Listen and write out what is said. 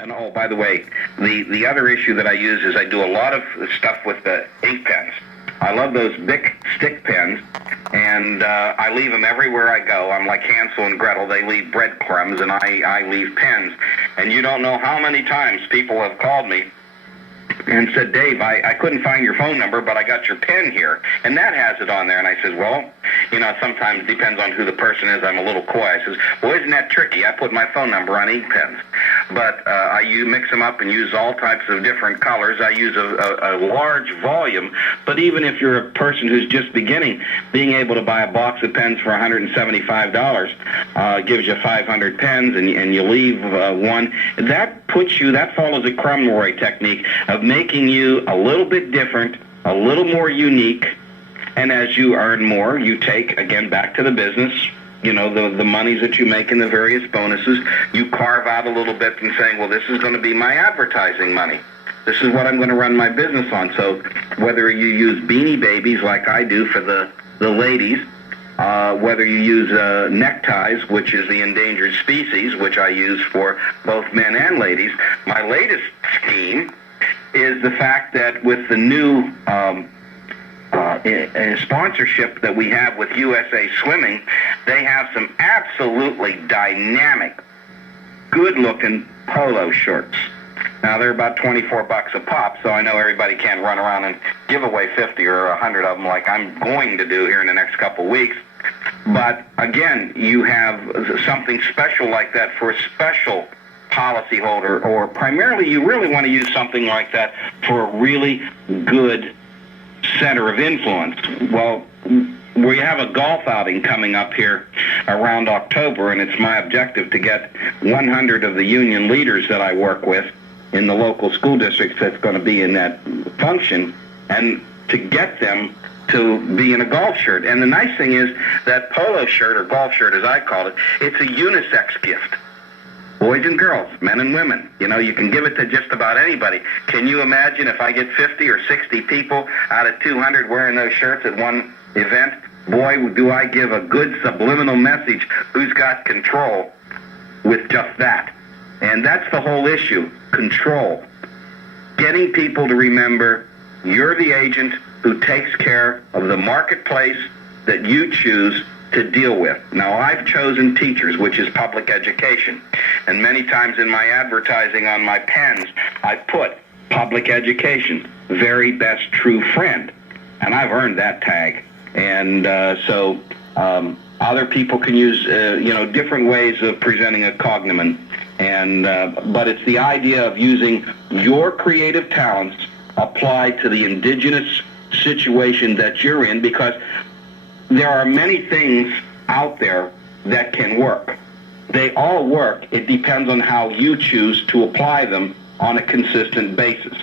And oh, by the way, the other issue that I use is I do a lot of stuff with the ink pens. I love those big stick pens, and I leave them everywhere I go. I'm like Hansel and Gretel. They leave breadcrumbs, and I leave pens. And you don't know how many times people have called me and said, Dave, I couldn't find your phone number, but I got your pen here. And that has it on there. And I said, well, you know, sometimes it depends on who the person is. I'm a little coy. I says, well, isn't that tricky? I put my phone number on ink pens. But you mix them up and use all types of different colors. I use a large volume. But even if you're a person who's just beginning, being able to buy a box of pens for $175 gives you 500 pens, and you leave one. That follows a Crumroy technique of making you a little bit different, a little more unique, and as you earn more, you take, again, back to the business, you know, the monies that you make in the various bonuses, you carve out a little bit and saying, well, this is going to be my advertising money. This is what I'm going to run my business on. So whether you use Beanie Babies like I do for the ladies, whether you use neckties, which is the endangered species, which I use for both men and ladies, my latest scheme is the fact that with the new sponsorship that we have with USA Swimming, they have some absolutely dynamic, good-looking polo shirts. Now, they're about $24 a pop, so I know everybody can't run around and give away 50 or 100 of them like I'm going to do here in the next couple weeks. But, again, you have something special like that for a special policyholder, or primarily you really want to use something like that for a really good center of influence. Well, we have a golf outing coming up here around October, and it's my objective to get 100 of the union leaders that I work with in the local school districts that's going to be in that function, and to get them to be in a golf shirt. And the nice thing is that polo shirt, or golf shirt as I call it, it's a unisex gift. Boys and girls, men and women. You know, you can give it to just about anybody. Can you imagine if I get 50 or 60 people out of 200 wearing those shirts at one event? Boy, do I give a good subliminal message who's got control with just that. And that's the whole issue, control. Getting people to remember you're the agent who takes care of the marketplace that you choose to deal with. Now, I've chosen teachers, which is public education. And many times in my advertising on my pens, I put public education, very best true friend. And I've earned that tag. And so other people can use, different ways of presenting a cognomen. And but it's the idea of using your creative talents applied to the indigenous situation that you're in, because there are many things out there that can work. They all work. It depends on how you choose to apply them on a consistent basis.